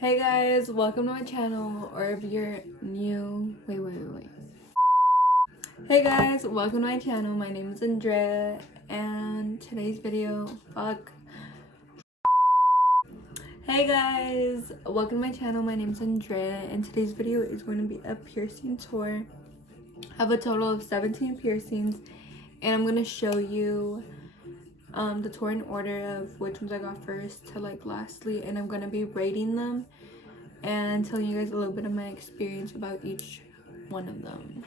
Hey guys, welcome to my channel, or if you're new, wait. Hey guys, welcome to my channel. My name is Andrea, and today's video, Hey guys, welcome to my channel. My name is Andrea, and today's video is going to be a piercing tour. I have a total of 17 piercings, and I'm going to show you the tour in order of which ones I got first to lastly, and I'm going to be rating them and telling you guys a little bit of my experience about each one of them.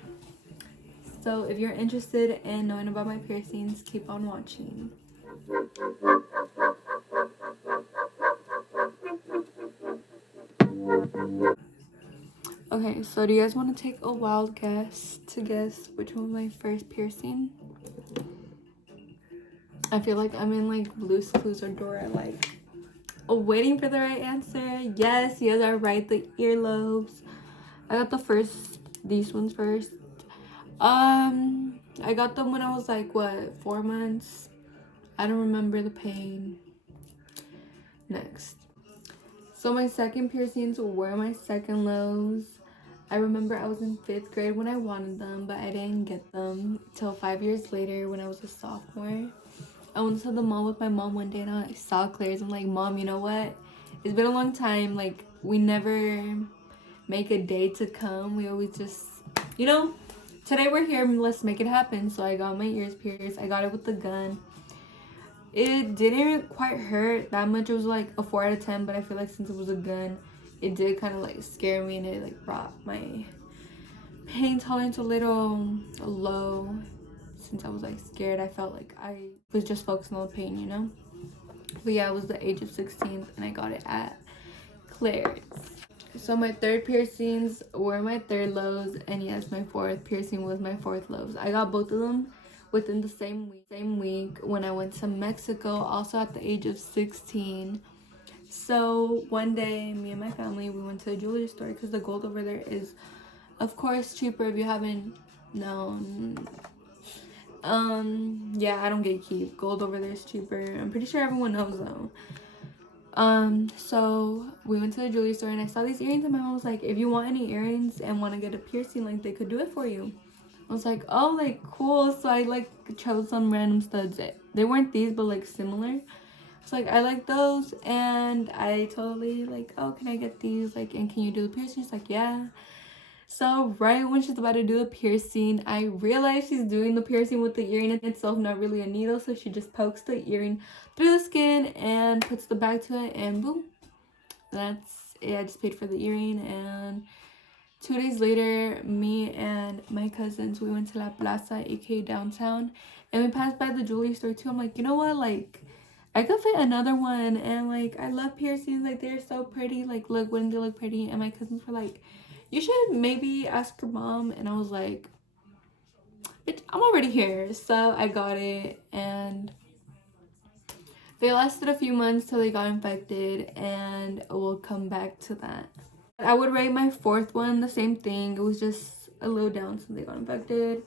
So if you're interested in knowing about my piercings, keep on watching. Okay, so do you guys want to take a wild guess to guess which one was my first piercing? I feel like I'm in Blue's Clues or Dora, waiting for the right answer. Yes, you guys are right, the earlobes. I got these ones first. I got them when I was 4 months. I don't remember the pain. Next. So my second piercings were my second lows. I remember I was in 5th grade when I wanted them, but I didn't get them till 5 years later when I was a sophomore. I went to the mall with my mom one day and I saw Claire's. I'm like, Mom, you know what? It's been a long time. We never make a day to come. We always just, today we're here. Let's make it happen. So I got my ears pierced. I got it with the gun. It didn't quite hurt that much. It was a 4 out of 10, but I feel like since it was a gun, it did kind of scare me, and it brought my pain tolerance a little low. Since I was scared, I felt like I was just focusing on the pain. But yeah, I was the age of 16 and I got it at Claire's. So my third piercings were my third lows, and yes, my fourth piercing was my fourth lows. I got both of them within the same week when I went to Mexico, also at the age of 16. So one day, me and my family, we went to a jewelry store because the gold over there is, of course, cheaper. If you haven't known, yeah, I don't gatekeep. Gold over there is cheaper. I'm pretty sure everyone knows though. So we went to the jewelry store and I saw these earrings, and my mom was like, if you want any earrings and want to get a piercing, they could do it for you. I was like, oh, cool. So I chose some random studs. They weren't these, but similar. So I like those, and I totally oh, can I get these? And can you do the piercing? She's like, yeah. So right when she's about to do the piercing, I realize she's doing the piercing with the earring itself, not really a needle. So she just pokes the earring through the skin and puts the bag to it, and boom, that's it. I just paid for the earring, and 2 days later, me and my cousins, we went to La Plaza, aka downtown, and we passed by the jewelry store too. I'm like, you know what, I could fit another one, and I love piercings, they're so pretty, look, wouldn't they look pretty? And my cousins were like, you should maybe ask your mom. And I was like, bitch, I'm already here. So I got it, and they lasted a few months till they got infected, and we'll come back to that. I would rate my fourth one the same thing. It was just a little down since they got infected.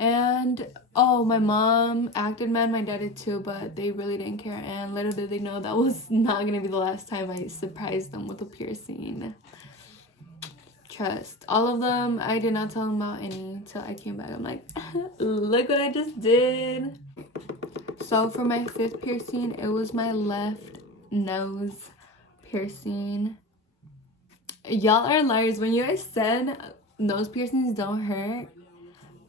And oh, my mom acted mad, my dad did too, but they really didn't care, and little did they know that was not gonna be the last time I surprised them with a piercing. Trust. All of them, I did not tell them about any till I came back. I'm like, look what I just did. So for my fifth piercing, it was my left nose piercing. Y'all are liars. When you guys said nose piercings don't hurt,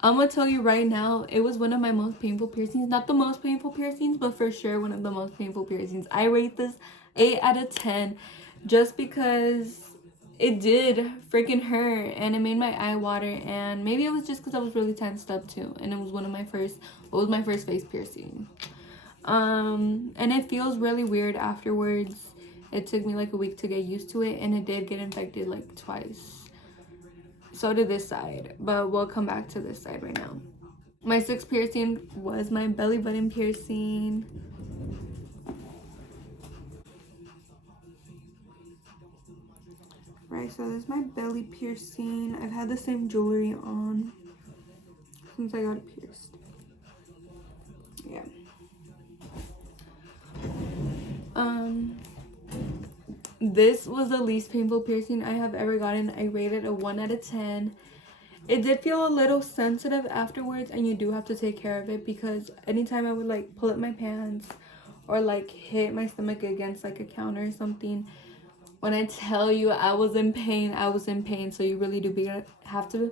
I'm gonna tell you right now, it was one of my most painful piercings. Not the most painful piercings, but for sure one of the most painful piercings. I rate this 8 out of 10 just because it did freaking hurt, and it made my eye water, and maybe it was just because I was really tensed up too, and it was my first face piercing. And it feels really weird afterwards. It took me a week to get used to it, and it did get infected twice. So did this side, but we'll come back to this side right now. My sixth piercing was my belly button piercing. Right, so this is my belly piercing. I've had the same jewelry on since I got it pierced. Yeah. this was the least painful piercing I have ever gotten. I rated a 1 out of 10. It did feel a little sensitive afterwards, and you do have to take care of it, because anytime I would like pull up my pants or like hit my stomach against like a counter or something, when I tell you I was in pain, I was in pain. So you really do have to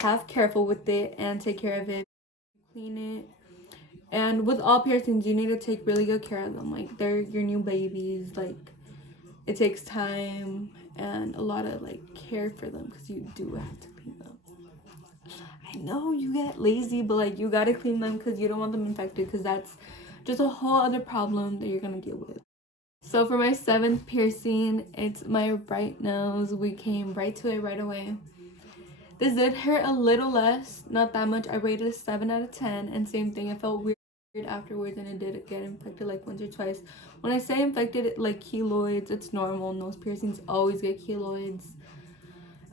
have careful with it and take care of it, clean it. And with all piercings, you need to take really good care of them. Like, they're your new babies. Like, it takes time and a lot of like care for them, because you do have to clean them. I know you get lazy, but like you gotta clean them because you don't want them infected, because that's just a whole other problem that you're gonna deal with. So for my 7th piercing, it's my right nose. We came right to it right away. This did hurt a little less, not that much. I rated a 7 out of 10, and same thing, I felt weird afterwards, and it did get infected like once or twice. When I say infected, like keloids, it's normal. Nose piercings always get keloids.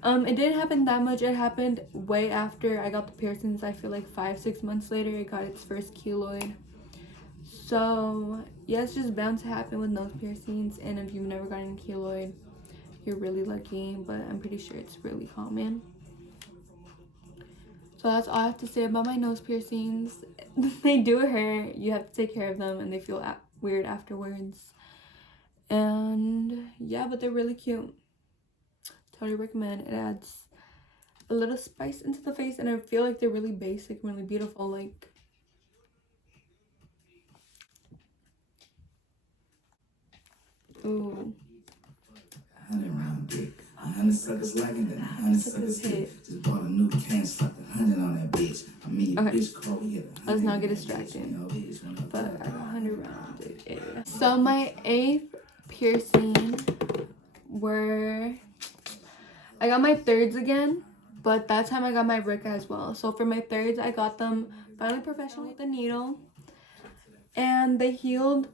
It didn't happen that much. It happened way after I got the piercings. I feel like 5-6 months later it got its first keloid. So yeah, it's just bound to happen with nose piercings, and if you've never gotten a keloid, you're really lucky, but I'm pretty sure it's really common. So that's all I have to say about my nose piercings. They do hurt. You have to take care of them, and they feel weird afterwards. And yeah, but they're really cute. Totally recommend. It adds a little spice into the face, and I feel like they're really basic, really beautiful. Like, ooh. 100 round dick. 100 suckers liking it, 100 suckers hit. Just bought a new can, slapped 100 on that bitch. I mean, bitch called me. Let's not get distracted. But I got 100 round dick. Yeah. So my 8th piercing were, I got my 3rds again, but that time I got my Rick as well. So for my 3rds, I got them finally professionally with a needle, and they healed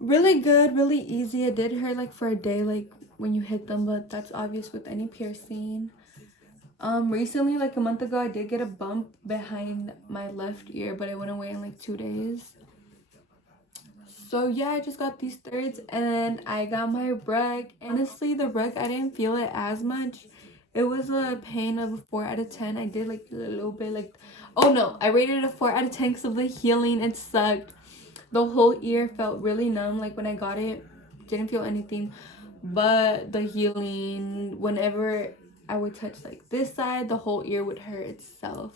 really good, really easy. It did hurt like for a day, like when you hit them, but that's obvious with any piercing. Recently, like a month ago, I did get a bump behind my left ear, but it went away in like 2 days. So yeah, I just got these 3rds, and I got my Rec. Honestly, the Rec, I didn't feel it as much. It was a pain of a 4 out of 10. I did like a little bit like, oh no, I rated it a 4 out of 10 because of the healing. It sucked. The whole ear felt really numb. Like when I got it, didn't feel anything, but the healing, whenever I would touch like this side, the whole ear would hurt itself.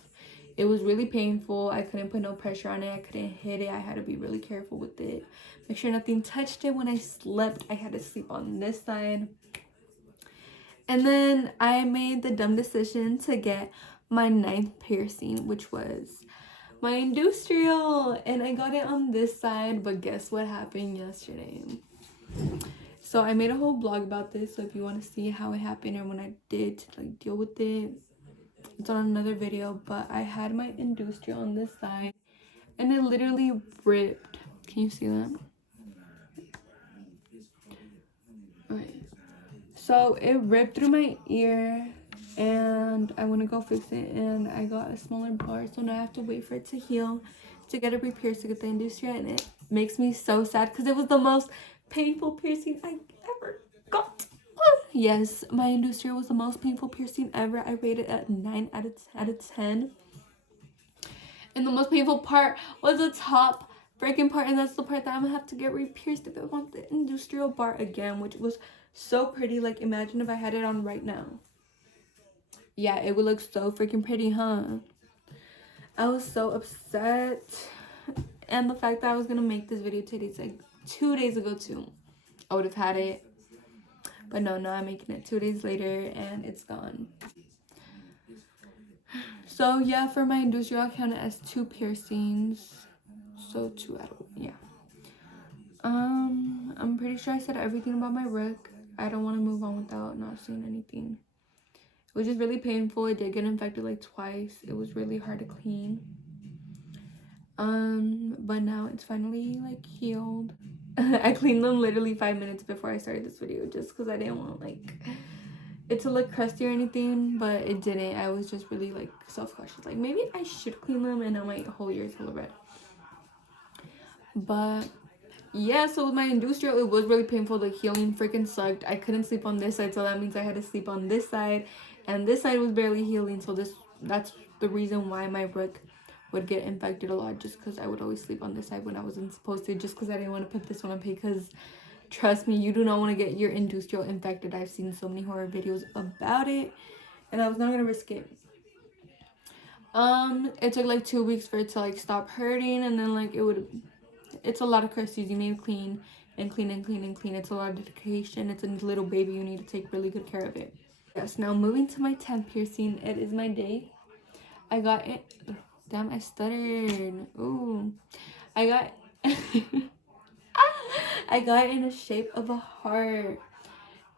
It was really painful. I couldn't put no pressure on it. I couldn't hit it. I had to be really careful with it. Make sure nothing touched it. When I slept, I had to sleep on this side. And then I made the dumb decision to get my 9th piercing, which was my industrial, and I got it on this side. But guess what happened yesterday? So I made a whole blog about this, so if you want to see how it happened or when I did to like deal with it, it's on another video. But I had my industrial on this side, and it literally ripped. Can you see that? Okay, so it ripped through my ear, and I want to go fix it, and I got a smaller bar, so now I have to wait for it to heal to get it re-pierced to get the industrial. And it makes me so sad because it was the most painful piercing I ever got. Yes, my industrial was the most painful piercing ever. I rated it at 9 out of 10. And the most painful part was the top freaking part, and that's the part that I'm gonna have to get re-pierced if I want the industrial bar again, which was so pretty. Like, imagine if I had it on right now. Yeah, it would look so freaking pretty, huh? I was so upset. And the fact that I was gonna make this video today, it's like 2 days ago too, I would have had it. But no, I'm making it 2 days later, and it's gone. So yeah, for my industrial, I count it as 2 piercings. So 2 out of 1, yeah. I'm pretty sure I said everything about my Rick. I don't want to move on without not saying anything. It was just really painful. It did get infected like twice. It was really hard to clean. But now it's finally like healed. I cleaned them literally 5 minutes before I started this video, just because I didn't want like it to look crusty or anything, but it didn't. I was just really like self-conscious, like maybe I should clean them, and now my whole ear is full of red. But yeah, so with my industrial, it was really painful. The healing freaking sucked. I couldn't sleep on this side, so that means I had to sleep on this side, and this side was barely healing. So that's the reason why my brick would get infected a lot, just because I would always sleep on this side when I wasn't supposed to, just because I didn't want to put this one on, because trust me, you do not want to get your industrial infected. I've seen so many horror videos about it, and I was not gonna risk it. It took like 2 weeks for it to like stop hurting, and then like it's a lot of crusties. You need to clean and clean and clean and clean. It's a lot of dedication. It's a little baby. You need to take really good care of it. Yes, now moving to my 10th piercing. It is my day. I got it. Damn, I stuttered. Ooh. I got I got it in the shape of a heart.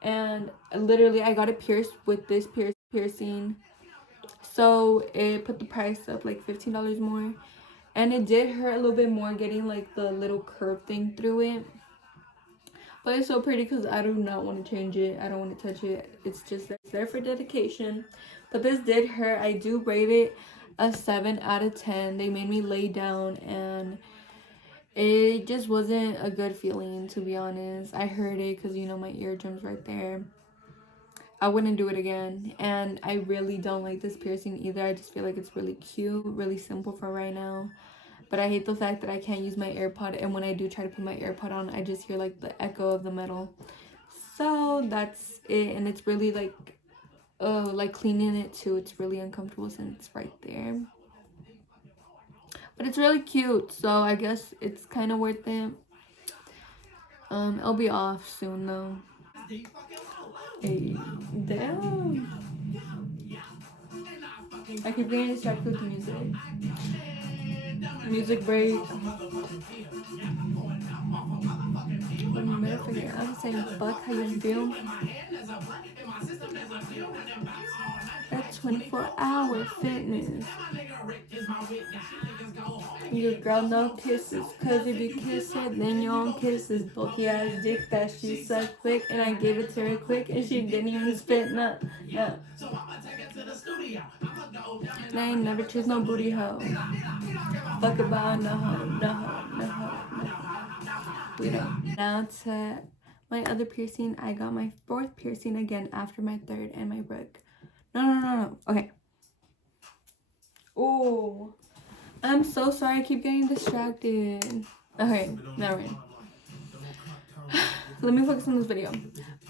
And literally I got it pierced with this piercing. So it put the price up like $15 more. And it did hurt a little bit more getting like the little curve thing through it. But it's so pretty because I do not want to change it. I don't want to touch it. It's just there for dedication. But this did hurt. I do rate it a 7 out of 10. They made me lay down and it just wasn't a good feeling, to be honest. I heard it because, you know, my eardrum's right there. I wouldn't do it again. And I really don't like this piercing either. I just feel like it's really cute, really simple for right now. But I hate the fact that I can't use my AirPod, and when I do try to put my AirPod on, I just hear like the echo of the metal. So that's it, and it's really like cleaning it too. It's really uncomfortable since it's right there. But it's really cute, so I guess it's kind of worth it. It'll be off soon though. Hey, damn. I keep getting distracted with the music. Music break. I'm saying fuck how you feel. That's 24-hour fitness. Your girl no kisses, cause if you kiss her, then you don't kisses. Bulky ass dick that she sucked quick, and I gave it to her quick, and she didn't even spit. Nah. I ain't never choose no booty hoe. Fuck about no hoe. We don't. Now to my other piercing. I got my 4th piercing again after my 3rd and my brick. No. Okay. Oh, I'm so sorry. I keep getting distracted. Okay, never mind. Let me focus on this video.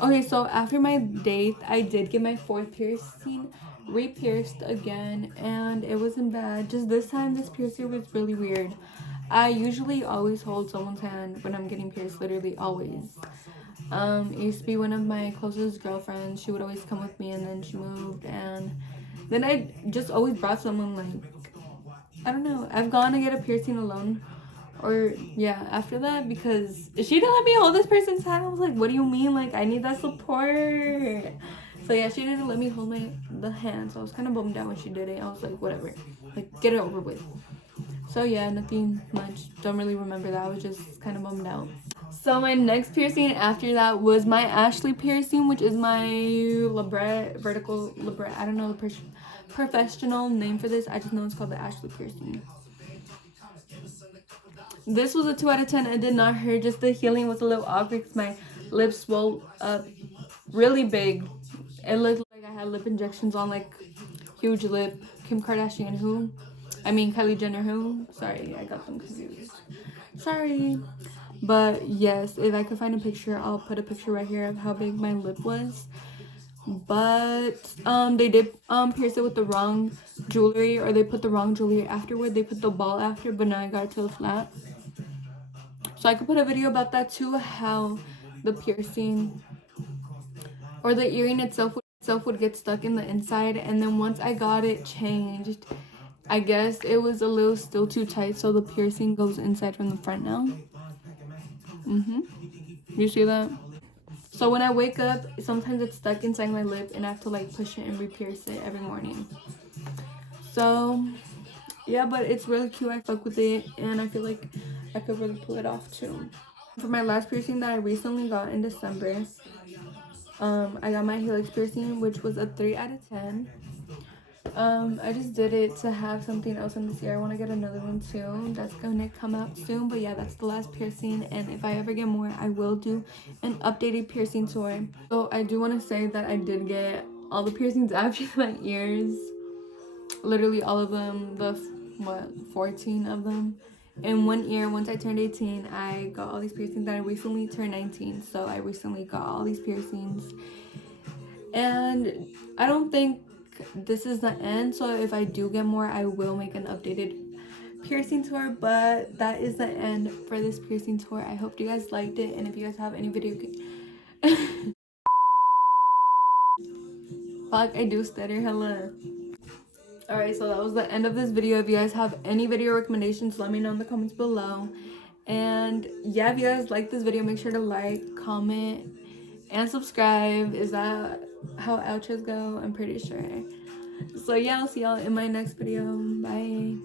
Okay, so after my date, I did get my 4th piercing re-pierced again, and it wasn't bad. Just this time, this piercing was really weird. I usually always hold someone's hand when I'm getting pierced, literally always. It used to be one of my closest girlfriends. She would always come with me, and then she moved, and then I just always brought someone. Like, I don't know, I've gone to get a piercing alone, or yeah, after that, because she didn't let me hold this person's hand. I was like, what do you mean? Like, I need that support. So yeah, she didn't let me hold the hand, so I was kind of bummed out when she did it. I was like, whatever, like, get it over with. So yeah, nothing much. Don't really remember that. I was just kind of bummed out. So my next piercing after that was my Ashley piercing, which is my vertical labret. I don't know the professional name for this. I just know it's called the Ashley piercing. This was a 2 out of 10. It did not hurt. Just the healing was a little awkward because my lips swelled up really big. It looked like I had lip injections on, like huge lip. Kim Kardashian who? I mean Kylie Jenner who? Sorry, I got them confused. Sorry. But yes, if I could find a picture, I'll put a picture right here of how big my lip was. But they did pierce it with the wrong jewelry, or they put the wrong jewelry afterward. They put the ball after, but now I got it to the flat. So I could put a video about that too, how the piercing or the earring itself would get stuck in the inside, and then once I got it changed, I guess it was a little still too tight, so the piercing goes inside from the front now. You see that? So when I wake up, sometimes it's stuck inside my lip, and I have to like push it and re-pierce it every morning. So yeah, but it's really cute. I fuck with it, and I feel like I could really pull it off too. For my last piercing that I recently got in December, I got my helix piercing, which was a 3 out of 10. I just did it to have something else in this year. I want to get another one too. That's gonna come out soon. But yeah, that's the last piercing. And if I ever get more, I will do an updated piercing tour. So I do want to say that I did get all the piercings after my ears. Literally all of them. 14 of them. In 1 year, once I turned 18, I got all these piercings. And I recently turned 19. So I recently got all these piercings. And I don't think this is the end, so if I do get more, I will make an updated piercing tour. But that is the end for this piercing tour. I hope you guys liked it, and if you guys have any video fuck, I do stutter hella. Alright, so that was the end of this video. If you guys have any video recommendations, let me know in the comments below. And yeah, if you guys like this video, make sure to like, comment, and subscribe. Is that how outros go? I'm pretty sure. So yeah, I'll see y'all in my next video. Bye.